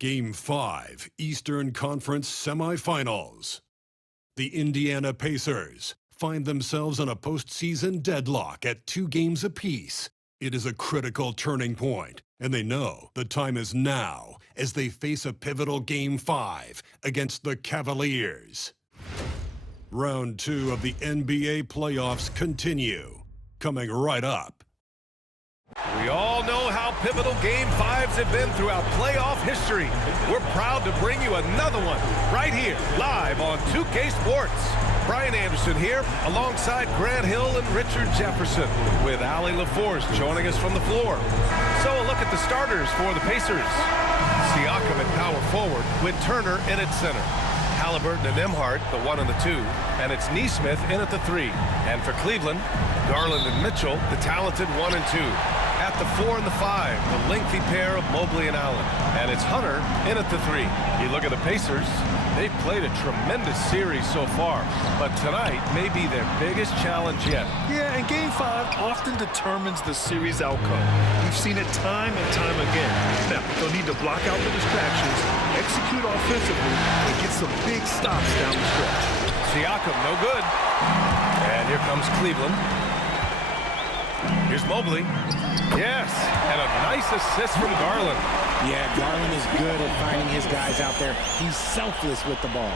Game 5, Eastern Conference Semifinals. The Indiana Pacers find themselves in a postseason deadlock at 2 games apiece. It is a critical turning point, and they know the time is now as they face a pivotal Game 5 against the Cavaliers. Round 2 of the NBA playoffs continue, coming right up. We all know how pivotal Game 5s have been throughout playoff history. We're proud to bring you another one right here, live on 2K Sports. Brian Anderson here, alongside Grant Hill and Richard Jefferson, with Allie LaForce joining us from the floor. So a look at the starters for the Pacers. Siakam at power forward, with Turner in at center. Halliburton and Nembhard, the 1 and the 2, and it's Nesmith in at the 3. And for Cleveland, Garland and Mitchell, the talented 1 and 2. At the 4 and the 5, the lengthy pair of Mobley and Allen. And it's Hunter in at the 3. You look at the Pacers, they've played a tremendous series so far, but tonight may be their biggest challenge yet. Yeah, and Game 5 often determines the series outcome. We've seen it time and time again. Now, they'll need to block out the distractions, execute offensively, and get some big stops down the stretch. Siakam, no good. And here comes Cleveland. Here's Mobley. Yes, and a nice assist from Garland. Yeah, Garland is good at finding his guys out there. He's selfless with the ball.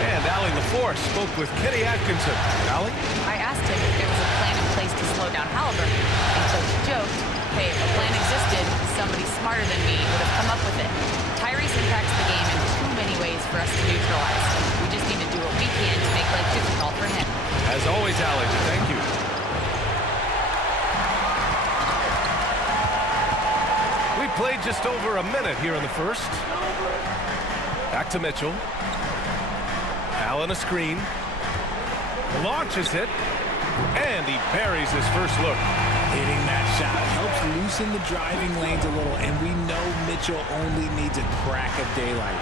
And Allie LaForce spoke with Kenny Atkinson. Allie? I asked him if there was a plan in place to slow down Halliburton. And so he joked, hey, if a plan existed, somebody smarter than me would have come up with it. Tyrese impacts the game in too many ways for us to neutralize. We just need to do what we can to make life difficult for him. As always, Allie, thank you. We played just over a minute here in the first. Back to Mitchell. Allen a screen. Launches it. And he buries his first look. Hitting that shot helps loosen the driving lanes a little, and we know Mitchell only needs a crack of daylight.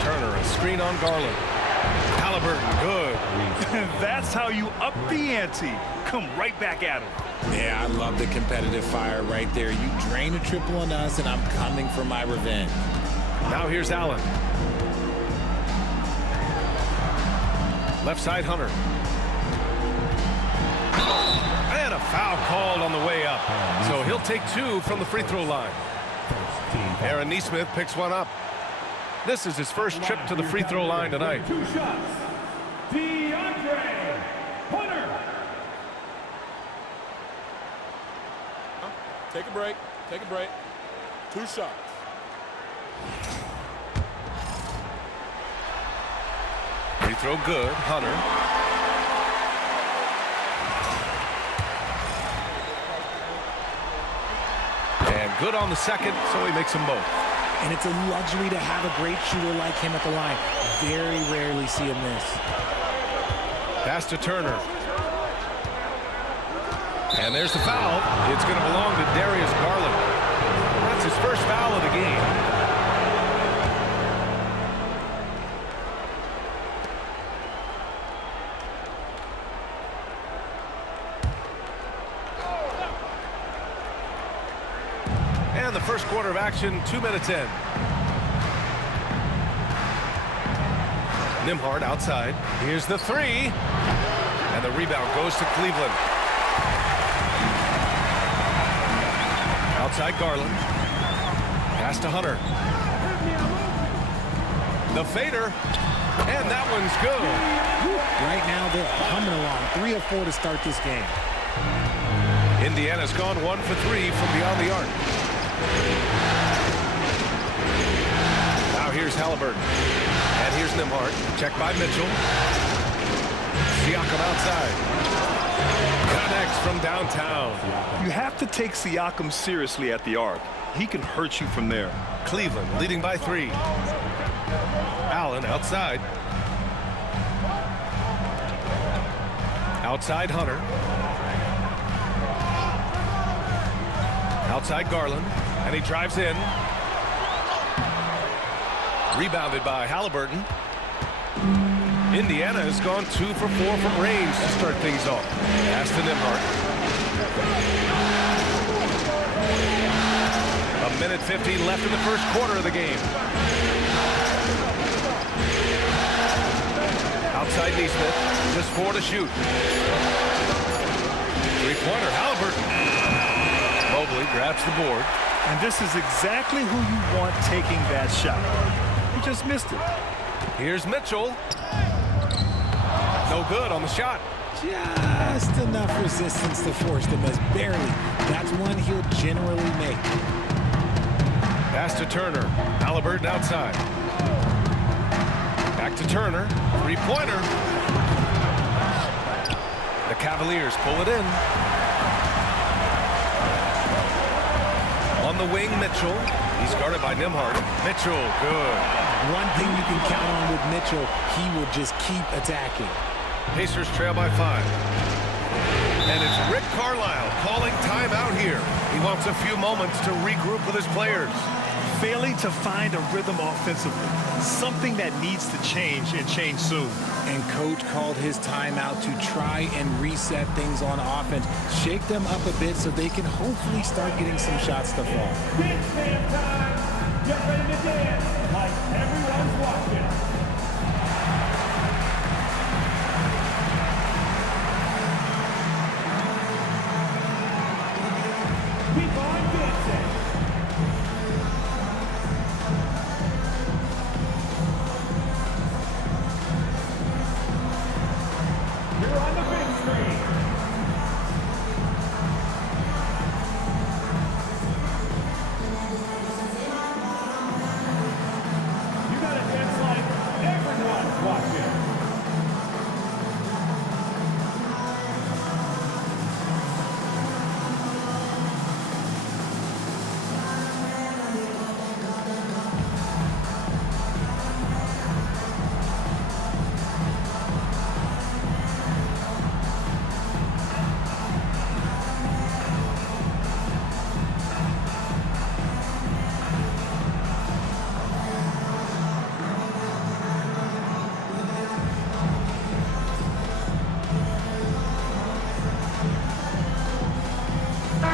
Turner, a screen on Garland. Halliburton, good. That's how you up the ante. Come right back at him. Yeah, I love the competitive fire right there. You drain a triple on us, and I'm coming for my revenge. Now here's Allen. Left side, Hunter. And a foul called on the way up. So he'll take 2 from the free throw line. Aaron Nesmith picks one up. This is his first trip to the free throw line tonight. 2 shots. Hunter. Take a break. Take a break. 2 shots. Free throw good. Hunter. And good on the second, so he makes them both. And it's a luxury to have a great shooter like him at the line. Very rarely see him miss. Pass to Turner. And there's the foul. It's going to belong to Darius Garland. That's his first foul of the game. And the first quarter of action, 2 minutes in. Nembhard outside. Here's the 3. And the rebound goes to Cleveland. Outside Garland. Pass to Hunter. The fader. And that one's good. Right now, they're humming along. 3 of 4 to start this game. Indiana's gone 1 for 3 from beyond the arc. Now here's Halliburton. And here's Nembhard. Checked by Mitchell. Siakam outside. Connects from downtown. You have to take Siakam seriously at the arc. He can hurt you from there. Cleveland leading by 3. Allen outside. Outside Hunter. Outside Garland. And he drives in. Rebounded by Halliburton. Indiana has gone 2 for 4 from range to start things off. Pass to Nembhard. A minute 15 left in the first quarter of the game. Outside Neesmith, just 4 to shoot. Three-pointer, Halliburton. Mobley grabs the board. And this is exactly who you want taking that shot. He just missed it. Here's Mitchell. No good on the shot. Just enough resistance to force the miss. Barely. That's one he'll generally make. Pass to Turner. Halliburton outside. Back to Turner. Three-pointer. The Cavaliers pull it in. On the wing, Mitchell. He's guarded by Nembhard. Mitchell, good. One thing you can count on with Mitchell, he will just keep attacking. Pacers trail by 5. And it's Rick Carlisle calling timeout here. He wants a few moments to regroup with his players. Failing to find a rhythm offensively. Something that needs to change and change soon. And coach called his timeout to try and reset things on offense. Shake them up a bit so they can hopefully start getting some shots to fall. Dance time. Get ready to dance like everyone's watching. Keep on dancing. You're on the big screen. You gotta dance like everyone's watching.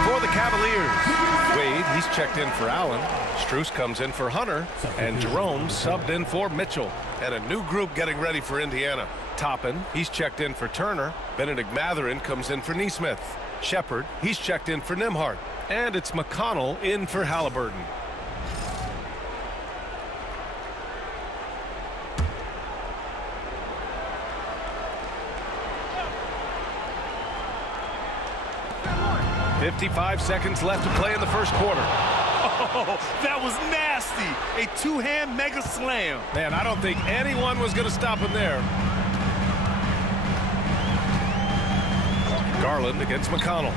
For the Cavaliers, Wade, he's checked in for Allen. Strus comes in for Hunter. And Jerome subbed in for Mitchell. And a new group getting ready for Indiana. Toppin, he's checked in for Turner. Benedict Mathurin comes in for Neesmith. Shepard, he's checked in for Nembhard. And it's McConnell in for Halliburton. "55 seconds left to play in the first quarter." Oh, that was nasty. A two-hand mega slam. Man, I don't think anyone was going to stop him there. Garland against McConnell.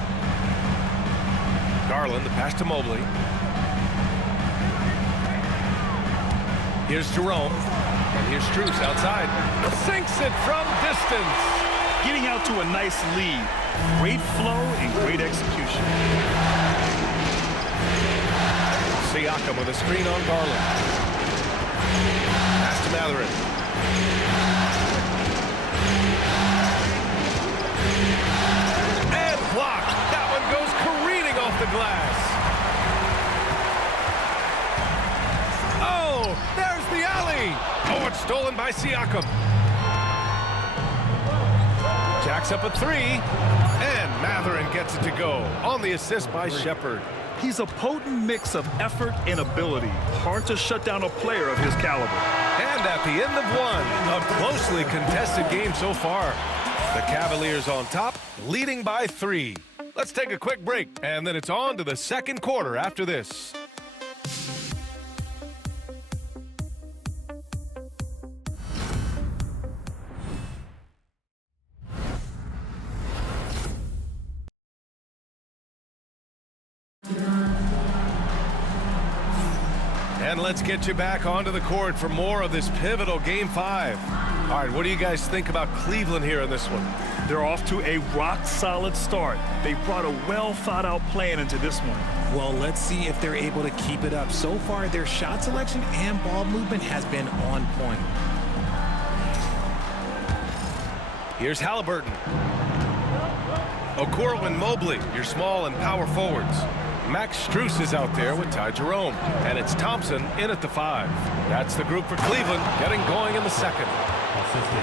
Garland, the pass to Mobley. Here's Jerome. And here's Strus outside. Sinks it from distance. Getting out to a nice lead. Great flow and great execution. Siakam with a screen on Garland. Pass to Mathurin. And blocked. That one goes careening off the glass. Oh, there's the alley. Oh, it's stolen by Siakam. Jacks up a three. And Mathurin gets it to go on the assist by Shepard. He's a potent mix of effort and ability. Hard to shut down a player of his caliber. And at the end of one, a closely contested game so far. The Cavaliers on top, leading by 3. Let's take a quick break, and then it's on to the second quarter after this. And let's get you back onto the court for more of this pivotal Game 5. All right, what do you guys think about Cleveland here in this one? They're off to a rock-solid start. They brought a well-thought-out plan into this one. Well, let's see if they're able to keep it up. So far, their shot selection and ball movement has been on point. Here's Halliburton. Okoro and Mobley, your small and power forwards. Max Strus is out there with Ty Jerome. And it's Thompson in at the 5. That's the group for Cleveland getting going in the second.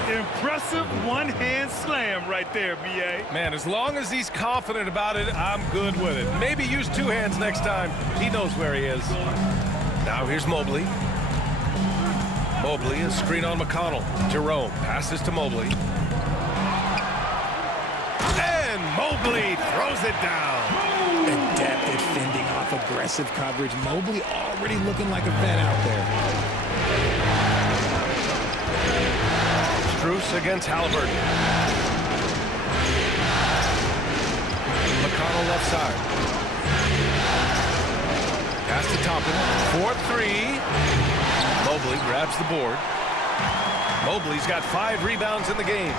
Impressive one-hand slam right there, B.A. Man, as long as he's confident about it, I'm good with it. Maybe use 2 hands next time. He knows where he is. Now here's Mobley. Mobley is screen on McConnell. Jerome passes to Mobley. And Mobley throws it down. Adept at fending off aggressive coverage. Mobley already looking like a vet out there. Strus against Halliburton. McConnell left side. Pass to Toppin. 4-3. Mobley grabs the board. Mobley's got 5 rebounds in the game.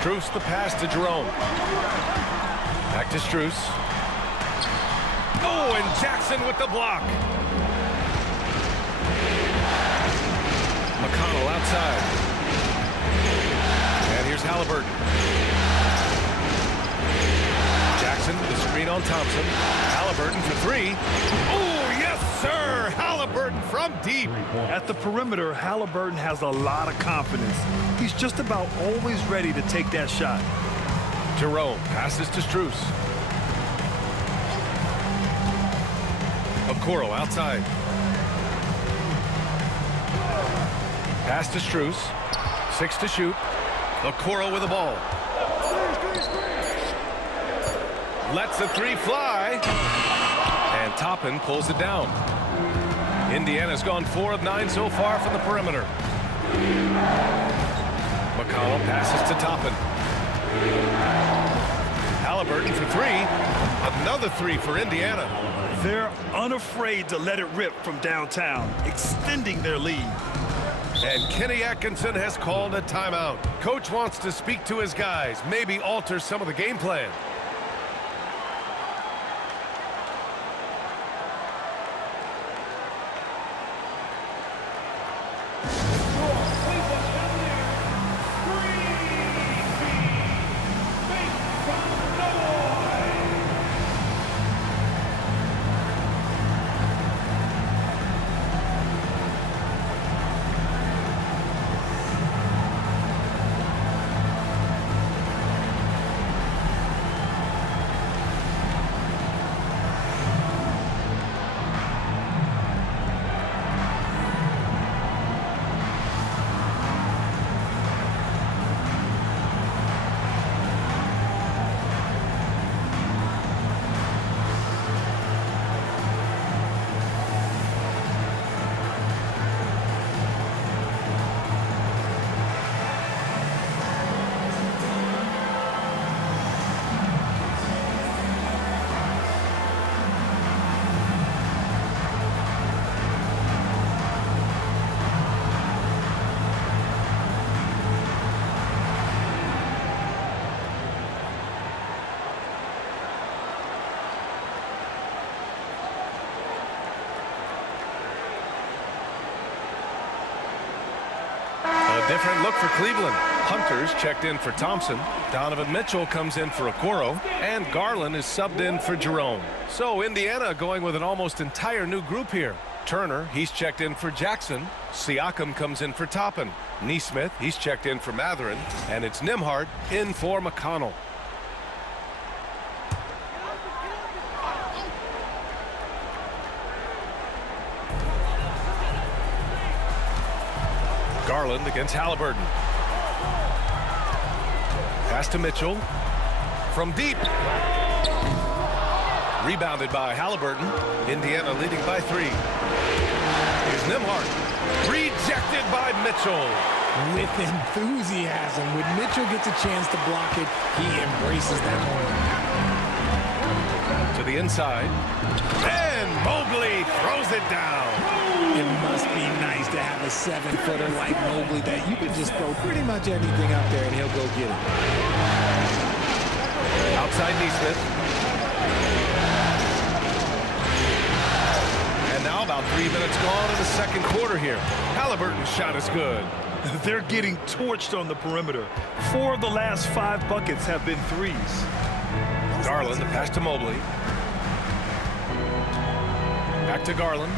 Strus the pass to Jerome. Back to Strus. Oh, and Jackson with the block. McConnell outside. And here's Halliburton. Jackson, the screen on Thompson. Halliburton for 3. Oh, yes, sir! Halliburton from deep. At the perimeter, Halliburton has a lot of confidence. He's just about always ready to take that shot. Jerome passes to Strus. Okoro outside. Pass to Strus. 6 to shoot. Okoro with the ball. Lets the 3 fly. And Toppin pulls it down. Indiana's gone 4 of 9 so far from the perimeter. McConnell passes to Toppin. Halliburton for 3. Another 3 for Indiana. They're unafraid to let it rip from downtown, extending their lead. And Kenny Atkinson has called a timeout. Coach wants to speak to his guys, maybe alter some of the game plan. A different look for Cleveland. Hunter's checked in for Thompson. Donovan Mitchell comes in for Okoro. And Garland is subbed in for Jerome. So Indiana going with an almost entire new group here. Turner, he's checked in for Jackson. Siakam comes in for Toppin. Nesmith, he's checked in for Mathurin. And it's Nembhard in for McConnell. Garland against Halliburton. Pass to Mitchell. From deep. Rebounded by Halliburton. Indiana leading by 3. Here's Nembhard. Rejected by Mitchell. With enthusiasm. When Mitchell gets a chance to block it, he embraces that moment. To the inside. And Mobley throws it down. It must be nice to have a 7-footer like Mobley that you can just throw pretty much anything up there and he'll go get it. Outside Nesmith. And now about 3 minutes gone in the second quarter here. Halliburton's shot is good. They're getting torched on the perimeter. 4 of the last 5 buckets have been threes. Garland, the pass to Mobley. Back to Garland.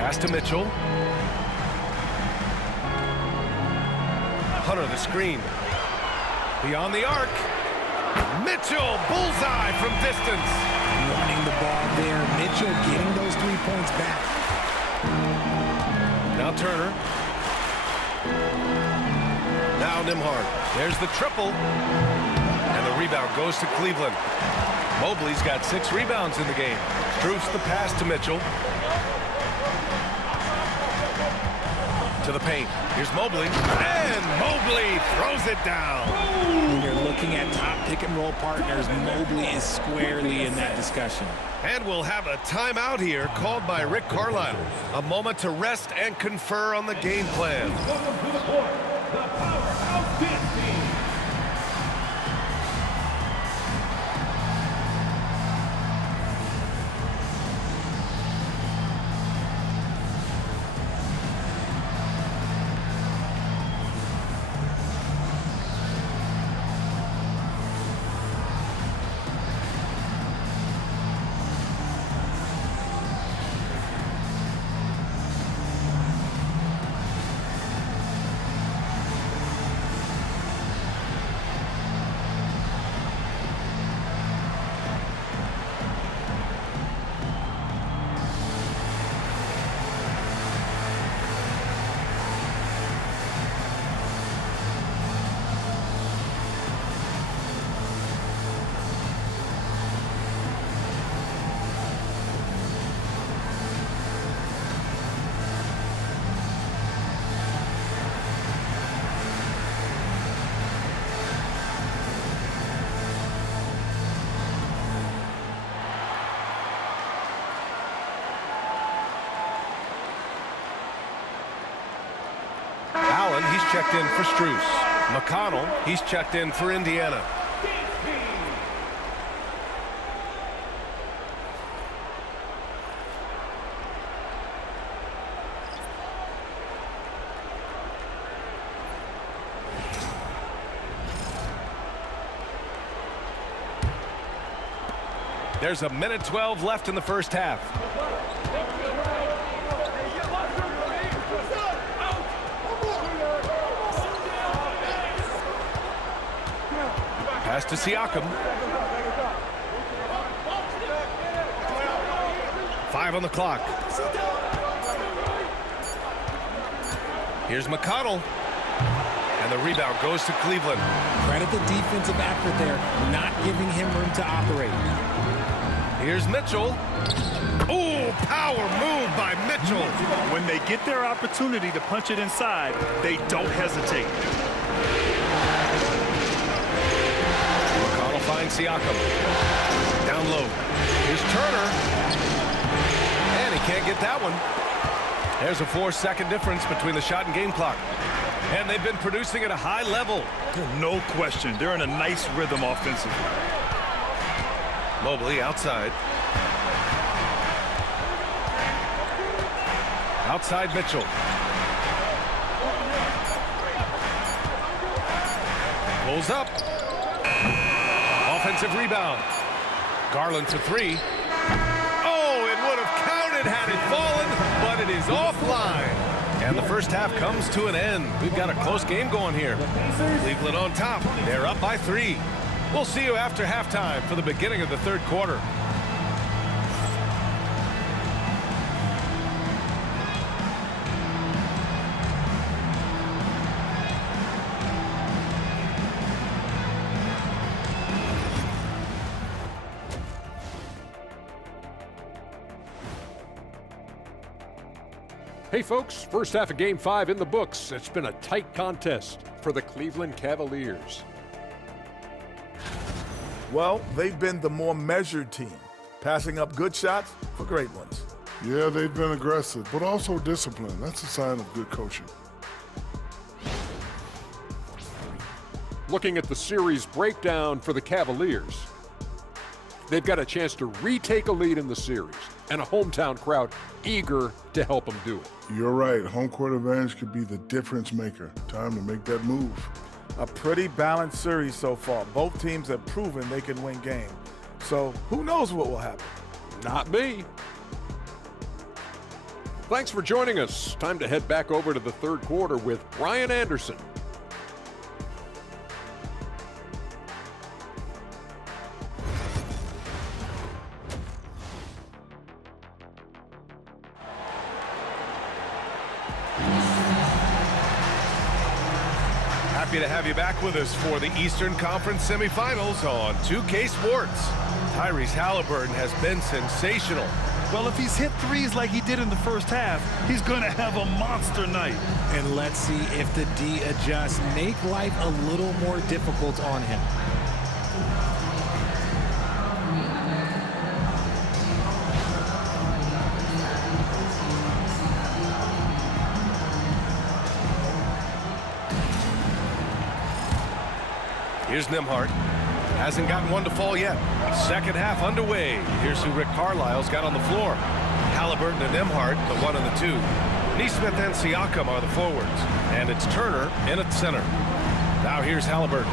Pass to Mitchell. Hunter the screen. Beyond the arc. Mitchell, bullseye from distance. Running the ball there. Mitchell getting those 3 points back. Now Turner. Now Nimhard. There's the triple. And the rebound goes to Cleveland. Mobley's got 6 rebounds in the game. Struce the pass to Mitchell. To the paint. Here's Mobley. And Mobley throws it down. When you're looking at top pick-and-roll partners, Mobley is squarely in that discussion. And we'll have a timeout here called by Rick Carlisle. A moment to rest and confer on the game plan. Welcome to the court, the Powerhouse Dance Team. Allen, he's checked in for Struce. McConnell, he's checked in for Indiana. There's a minute 12 left in the first half. Pass to Siakam. 5 on the clock. Here's McConnell. And the rebound goes to Cleveland. Credit the defensive effort there, not giving him room to operate. Here's Mitchell. Ooh, power move by Mitchell. When they get their opportunity to punch it inside, they don't hesitate. McConnell finds Siakam. Down low. Here's Turner. And he can't get that one. There's a 4-second difference between the shot and game clock. And they've been producing at a high level. No question. They're in a nice rhythm offensively. Mobley outside. Outside Mitchell. Pulls up. Offensive rebound. Garland for 3. Oh, it would have counted had it fallen, but it is offline. And the first half comes to an end. We've got a close game going here. Cleveland on top. They're up by 3. We'll see you after halftime for the beginning of the third quarter. Hey folks, first half of Game 5 in the books. It's been a tight contest for the Cleveland Cavaliers. Well, they've been the more measured team, passing up good shots for great ones. Yeah, they've been aggressive, but also disciplined. That's a sign of good coaching. Looking at the series breakdown for the Cavaliers, they've got a chance to retake a lead in the series and a hometown crowd eager to help them do it. You're right. Home court advantage could be the difference maker. Time to make that move. A pretty balanced series so far. Both teams have proven they can win games. So who knows what will happen? Not me. Thanks for joining us. Time to head back over to the third quarter with Ryan Anderson. Happy to have you back with us for the Eastern Conference semifinals on 2K Sports. Tyrese Halliburton has been sensational. Well, if he's hit threes like he did in the first half, he's going to have a monster night. And let's see if the D adjusts, make life a little more difficult on him. Here's Nembhard. Hasn't gotten one to fall yet. Second half underway. Here's who Rick Carlisle's got on the floor. Halliburton and Nembhard, the 1 and the 2. Nesmith and Siakam are the forwards. And it's Turner in at center. Now here's Halliburton.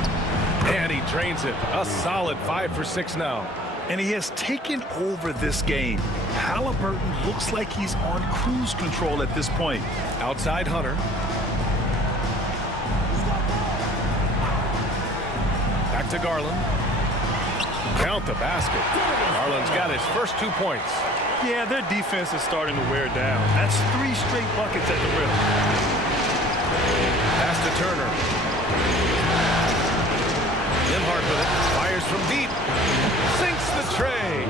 And he drains it. A solid 5 for 6 now. And he has taken over this game. Halliburton looks like he's on cruise control at this point. Outside Hunter. Back to Garland. Count the basket. Garland's got his first 2 points. Yeah, their defense is starting to wear down. That's 3 straight buckets at the rim. Pass to Turner. Nembhard with it. Fires from deep. Sinks the tray.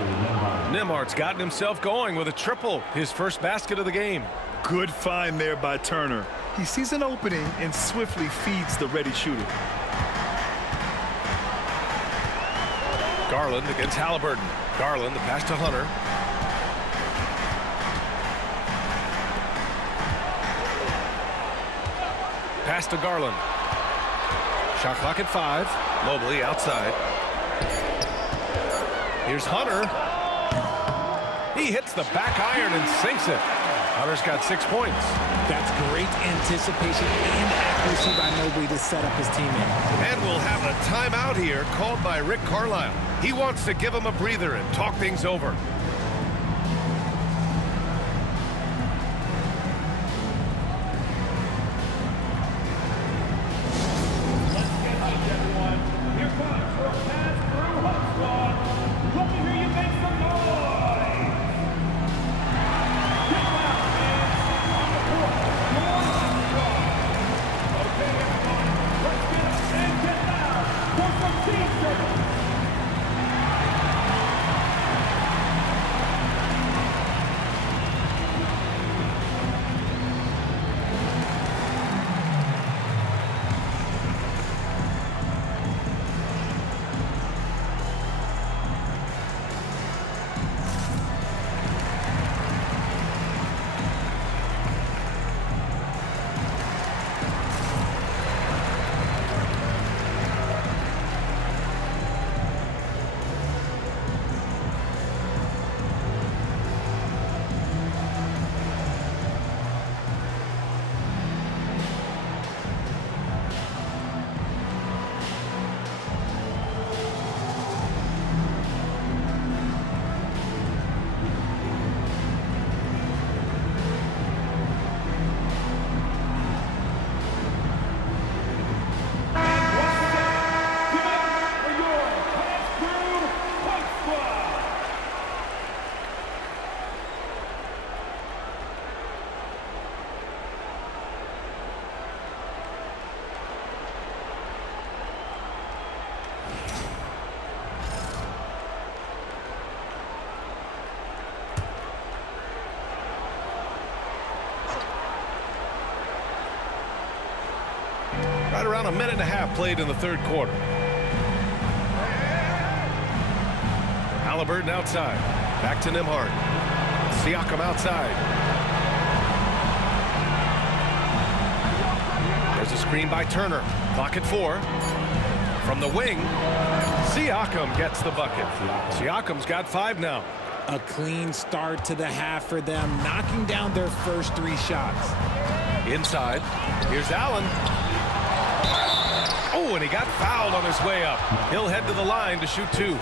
Nembhard's gotten himself going with a triple. His first basket of the game. Good find there by Turner. He sees an opening and swiftly feeds the ready shooter. Garland against Halliburton. Garland, the pass to Hunter. Pass to Garland. Shot clock at 5. Mobley outside. Here's Hunter. He hits the back iron and sinks it. Hunter's got 6 points. That's great anticipation and accuracy by Mobley to set up his teammate. And we'll have a timeout here called by Rick Carlisle. He wants to give him a breather and talk things over. Right around a minute and a half played in the third quarter. Halliburton outside. Back to Nembhard. Siakam outside. There's a screen by Turner. Clock at 4. From the wing, Siakam gets the bucket. Siakam's got 5 now. A clean start to the half for them, knocking down their first 3 shots. Inside, here's Allen. Oh, and he got fouled on his way up. He'll head to the line to shoot 2.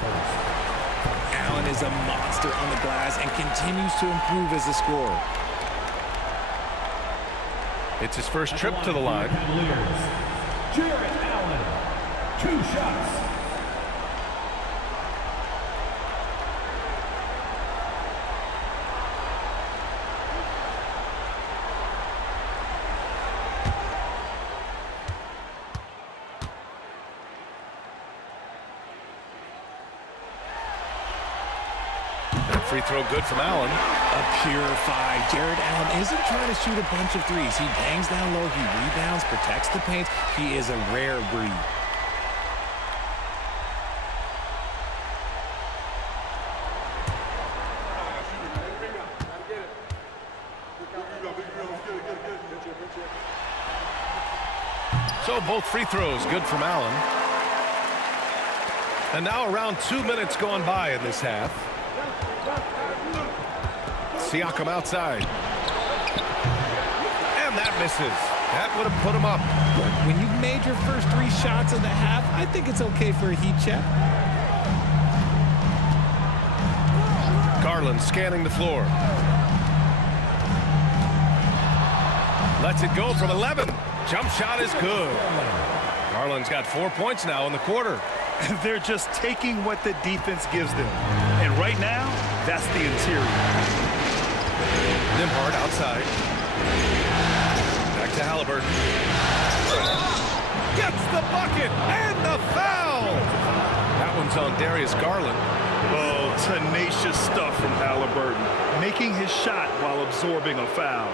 Allen is a monster on the glass and continues to improve as a scorer. It's his first trip to the line. Jared Allen, 2 shots. Free throw good from Allen. A purified Jared Allen isn't trying to shoot a bunch of threes. He bangs down low, he rebounds, protects the paint. He is a rare breed. So both free throws good from Allen. And now around 2 minutes going by in this half. Siakam outside. And that misses. That would have put him up. When you've made your first 3 shots of the half, I think it's okay for a heat check. Garland scanning the floor. Lets it go from 11. Jump shot is good. Garland's got 4 points now in the quarter. They're just taking what the defense gives them. And right now, that's the interior. Nimhard outside. Back to Halliburton. Gets the bucket and the foul. That one's on Darius Garland. Oh, tenacious stuff from Halliburton. Making his shot while absorbing a foul.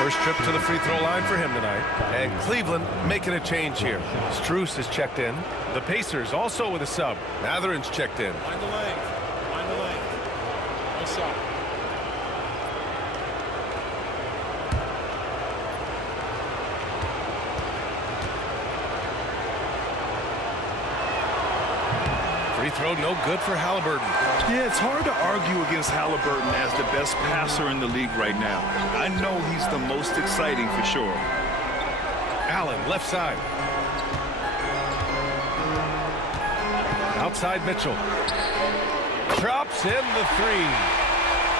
First trip to the free throw line for him tonight. And Cleveland making a change here. Strus is checked in. The Pacers also with a sub. Matherin's checked in. Find the lane. Find the lane. Nice shot. Free throw no good for Halliburton. Yeah, it's hard to argue against Halliburton as the best passer in the league right now. I know he's the most exciting for sure. Allen left side. Outside Mitchell. Drops in the 3.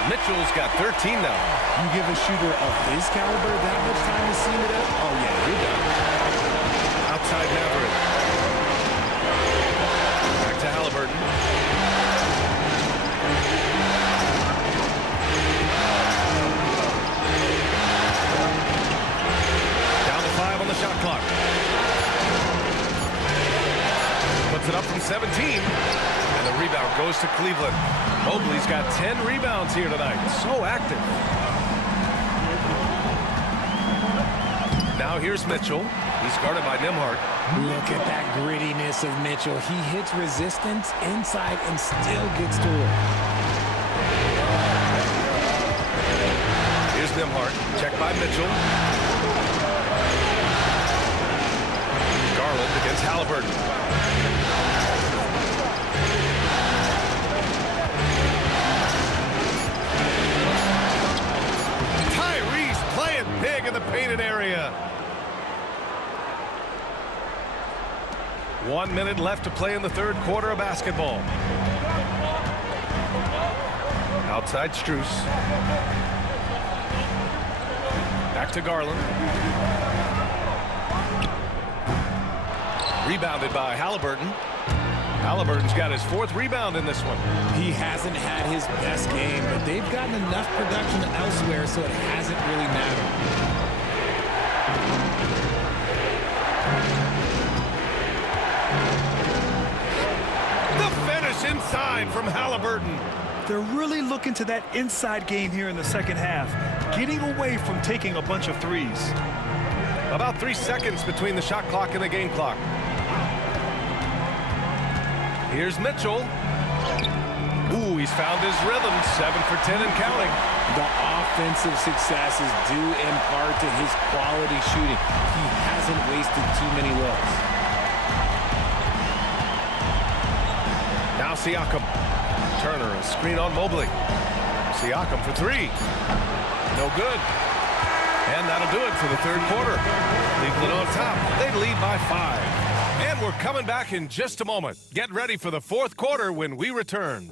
Mitchell's got 13 now. You give a shooter of his caliber that much time to see it up? Oh, yeah, you're done. Outside Maverick. Back to Halliburton. Down to 5 on the shot clock. Puts it up from 17. And the rebound goes to Cleveland. Mobley's got 10 rebounds here tonight. So active. Now here's Mitchell. He's guarded by Nimhard. Look at that grittiness of Mitchell. He hits resistance inside and still gets to it. Here's Nimhard. Checked by Mitchell. Garland against Halliburton. Big in the painted area. 1 minute left to play in the third quarter of basketball. Outside Strus. Back to Garland. Rebounded by Halliburton. Halliburton's got his 4th rebound in this one. He hasn't had his best game, but they've gotten enough production elsewhere, so it hasn't really mattered. The finish inside from Halliburton. They're really looking to that inside game here in the second half, getting away from taking a bunch of threes. About 3 seconds between the shot clock and the game clock. Here's Mitchell. Ooh, he's found his rhythm. 7 for 10 and counting. The offensive success is due in part to his quality shooting. He hasn't wasted too many looks. Now Siakam. Turner, a screen on Mobley. Siakam for 3. No good. And that'll do it for the third quarter. Cleveland on top. They lead by 5. And we're coming back in just a moment. Get ready for the fourth quarter when we return.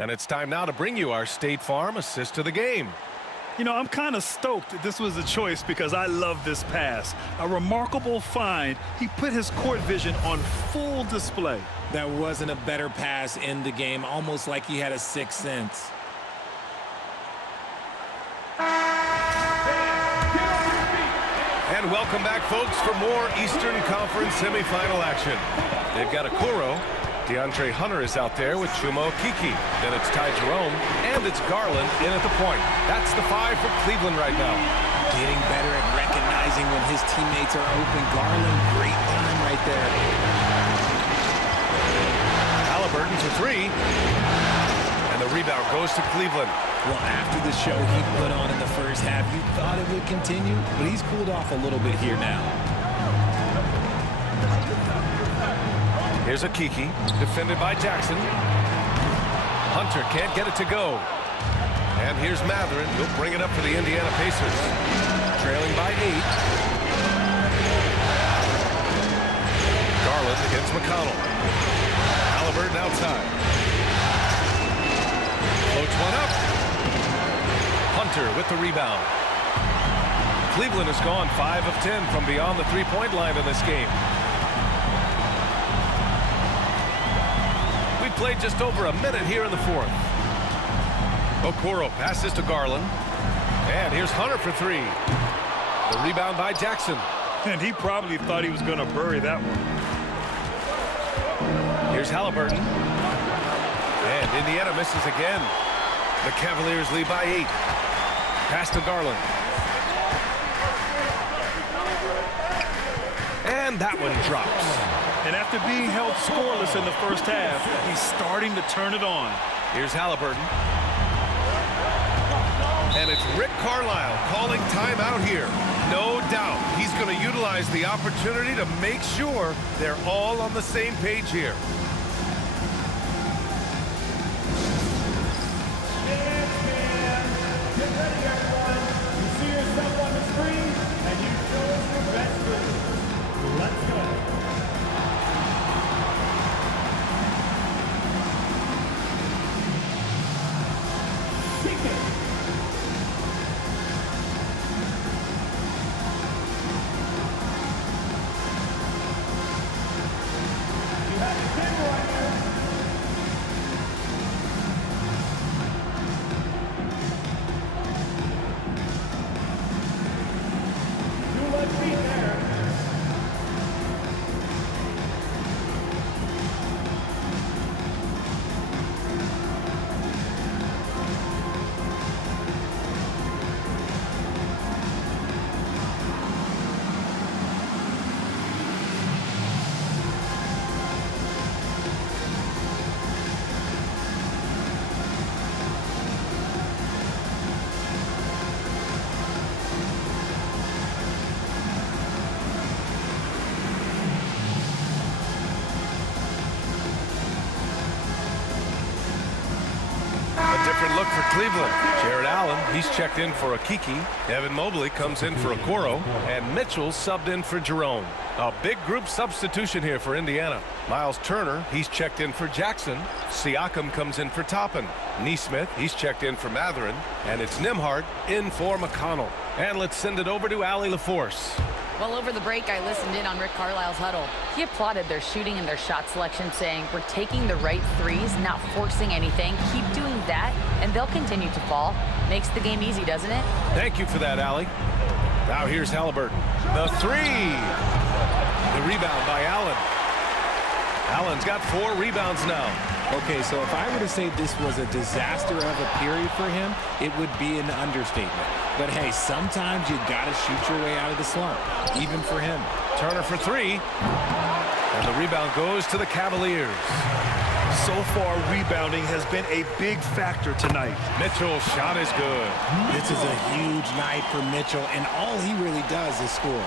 And it's time now to bring you our State Farm assist to the game. You know, I'm kind of stoked that this was a choice because I love this pass. A remarkable find. He put his court vision on full display. There wasn't a better pass in the game, almost like he had a sixth sense. And welcome back, folks, for more Eastern Conference semifinal action. They've got Okoro. DeAndre Hunter is out there with Chuma Okeke. Then it's Ty Jerome, and it's Garland in at the point. That's the 5 for Cleveland right now. Getting better at recognizing when his teammates are open. Garland, great time right there. Halliburton for 3. And the rebound goes to Cleveland. Well, after the show he put on in the first half, you thought it would continue, but he's cooled off a little bit here now. Here's Okeke, defended by Jackson. Hunter can't get it to go. And here's Mathurin. He'll bring it up for the Indiana Pacers. Trailing by 8. Garland against McConnell. Halliburton outside. Floats one up. Hunter with the rebound. Cleveland has gone 5 of 10 from beyond the three-point line in this game. We played just over a minute here in the fourth. Okoro passes to Garland. And here's Hunter for 3. The rebound by Jackson. And he probably thought he was going to bury that one. Here's Halliburton. And Indiana misses again. The Cavaliers lead by 8. Pass to Garland. And that one drops. And after being held scoreless in the first half, he's starting to turn it on. Here's Halliburton. And it's Rick Carlisle calling timeout here. No doubt he's going to utilize the opportunity to make sure they're all on the same page here. Get ready, everyone. You see yourself on the screen, and you chose your best move. Let's go. Kick it. You have a big right here. Different look for Cleveland. Jared Allen, he's checked in for Okeke. Evan Mobley comes in for Okoro. And Mitchell subbed in for Jerome. A big group substitution here for Indiana. Miles Turner, he's checked in for Jackson. Siakam comes in for Toppin. Neesmith, he's checked in for Mathurin. And it's Nembhard in for McConnell. And let's send it over to Allie LaForce. Well, over the break, I listened in on Rick Carlisle's huddle. He applauded their shooting and their shot selection, saying, we're taking the right threes, not forcing anything. Keep doing that, and they'll continue to fall. Makes the game easy, doesn't it? Thank you for that, Allie. Now here's Halliburton. The 3. The rebound by Allen. Allen's got 4 rebounds now. Okay, so if I were to say this was a disaster of a period for him, it would be an understatement. But hey, sometimes you gotta shoot your way out of the slump, even for him. Turner for 3. And the rebound goes to the Cavaliers. So far, rebounding has been a big factor tonight. Mitchell's shot is good. This is a huge night for Mitchell, and all he really does is score.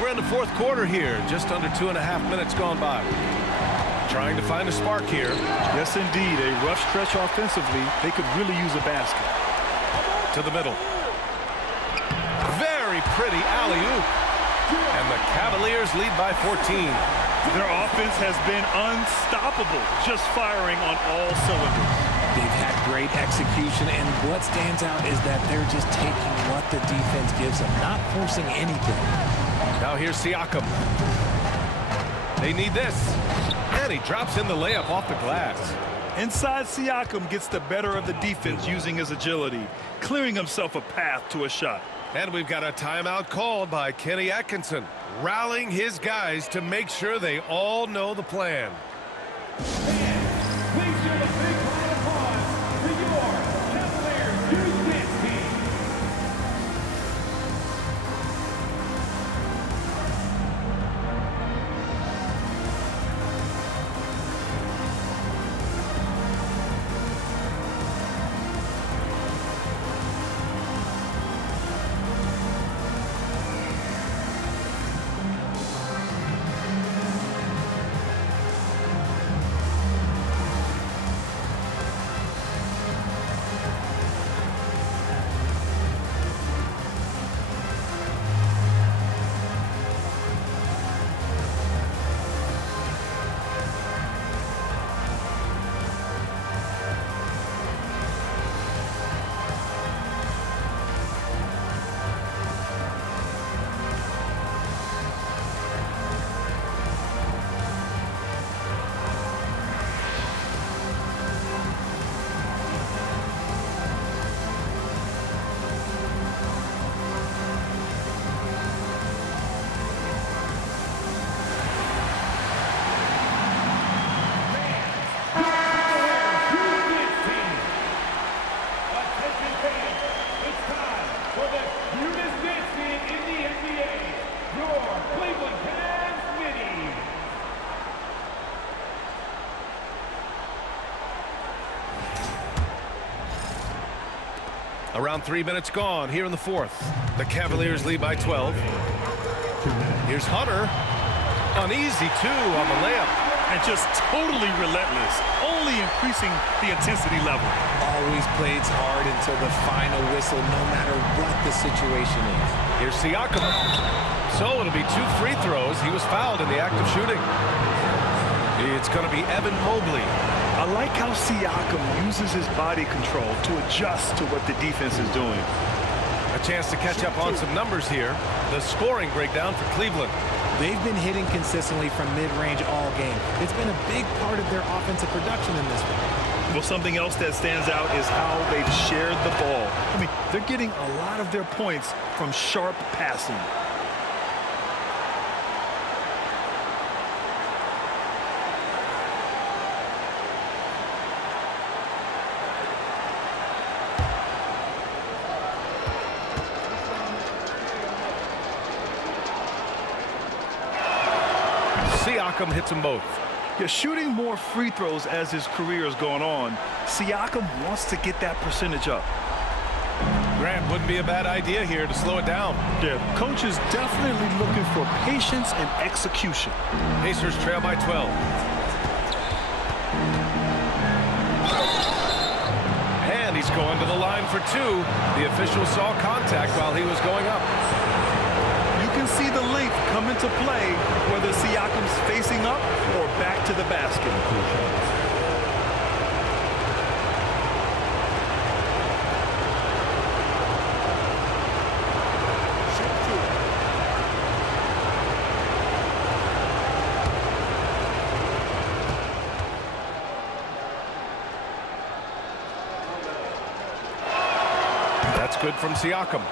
We're in the fourth quarter here, just under 2.5 minutes gone by. Trying to find a spark here. Yes, indeed. A rough stretch offensively. They could really use a basket. To the middle. Very pretty alley-oop. And the Cavaliers lead by 14. Their offense has been unstoppable, just firing on all cylinders. They've had great execution, and what stands out is that they're just taking what the defense gives them, not forcing anything. Now here's Siakam. They need this. And he drops in the layup off the glass. Inside, Siakam gets the better of the defense using his agility, clearing himself a path to a shot. And we've got a timeout called by Kenny Atkinson, rallying his guys to make sure they all know the plan. Please give a big round of applause to your Cavaliers youth dance team. Around 3 minutes gone here in the fourth. The Cavaliers lead by 12. Here's Hunter. An easy two on the layup. And just totally relentless, only increasing the intensity level. Always plays hard until the final whistle, no matter what the situation is. Here's Siakam. So it'll be 2 free throws. He was fouled in the act of shooting. It's going to be Evan Mobley. I like how Siakam uses his body control to adjust to what the defense is doing. A chance to catch up on some numbers here. The scoring breakdown for Cleveland. They've been hitting consistently from mid-range all game. It's been a big part of their offensive production in this one. Well, something else that stands out is how they've shared the ball. I mean, they're getting a lot of their points from sharp passing. Siakam hits them both. Yeah, shooting more free throws as his career is going on, Siakam wants to get that percentage up. Grant, wouldn't be a bad idea here to slow it down. Yeah, coach is definitely looking for patience and execution. Pacers trail by 12. And he's going to the line for 2. The official saw contact while he was going up. You can see the length come into play, whether Siakam's facing up or back to the basket. That's good from Siakam.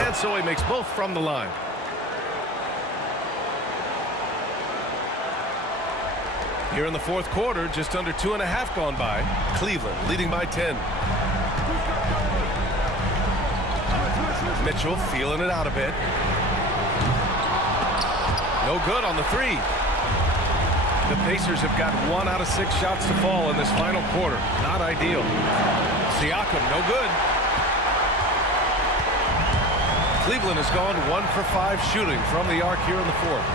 And so he makes both from the line. Here in the fourth quarter, just under 2.5 gone by. Cleveland leading by 10. Mitchell feeling it out a bit. No good on the 3. The Pacers have got 1 out of 6 shots to fall in this final quarter. Not ideal. Siakam, no good. Cleveland has gone 1 for 5 shooting from the arc here in the fourth.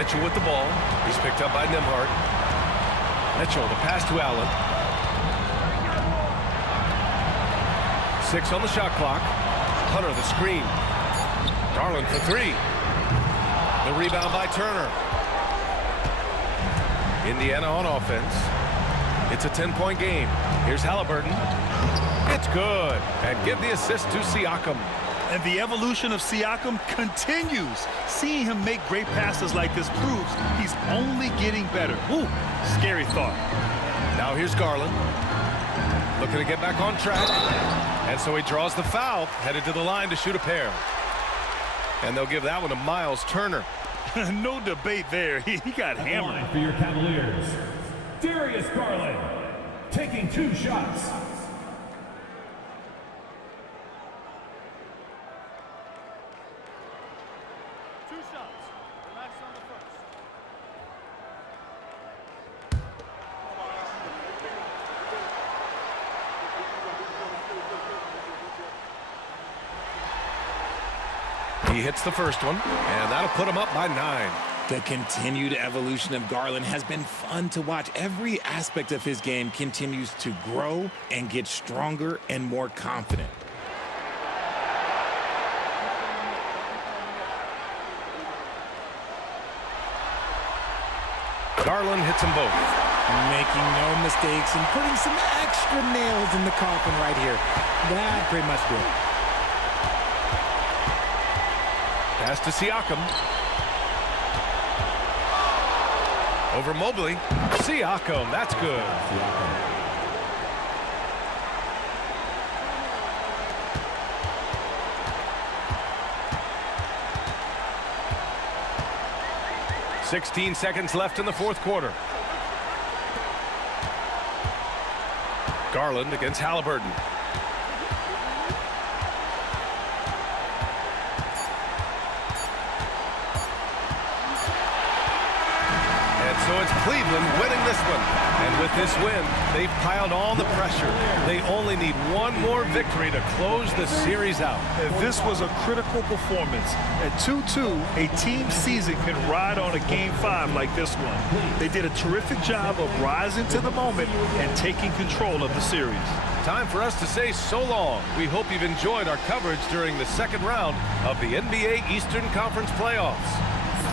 Mitchell with the ball. He's picked up by Nembhard. Mitchell, the pass to Allen. 6 on the shot clock. Hunter, the screen. Garland for 3. The rebound by Turner. Indiana on offense. It's a 10-point game. Here's Halliburton. It's good. And give the assist to Siakam. And the evolution of Siakam continues. Seeing him make great passes like this proves he's only getting better. Ooh, scary thought. Now here's Garland. Looking to get back on track. And so he draws the foul, headed to the line to shoot a pair. And they'll give that one to Miles Turner. No debate there. He got hammered. For your Cavaliers, Darius Garland taking 2 shots. He hits the first one, and that'll put him up by 9. The continued evolution of Garland has been fun to watch. Every aspect of his game continues to grow and get stronger and more confident. Garland hits them both. Making no mistakes and putting some extra nails in the coffin right here. That pretty much did it. Pass to Siakam. Over Mobley. Siakam, that's good. Siakam. "16 seconds left in the fourth quarter. Garland against Halliburton. So it's Cleveland winning this one. And with this win, they've piled on the pressure. They only need one more victory to close the series out. And this was a critical performance. At 2-2, a team season can ride on a Game 5 like this one. They did a terrific job of rising to the moment and taking control of the series. Time for us to say so long. We hope you've enjoyed our coverage during the second round of the NBA Eastern Conference playoffs.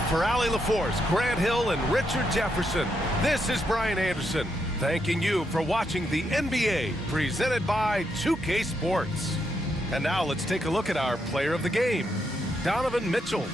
For Allie LaForce, Grant Hill, and Richard Jefferson, this is Brian Anderson, thanking you for watching the NBA, presented by 2K Sports. And now let's take a look at our player of the game, Donovan Mitchell.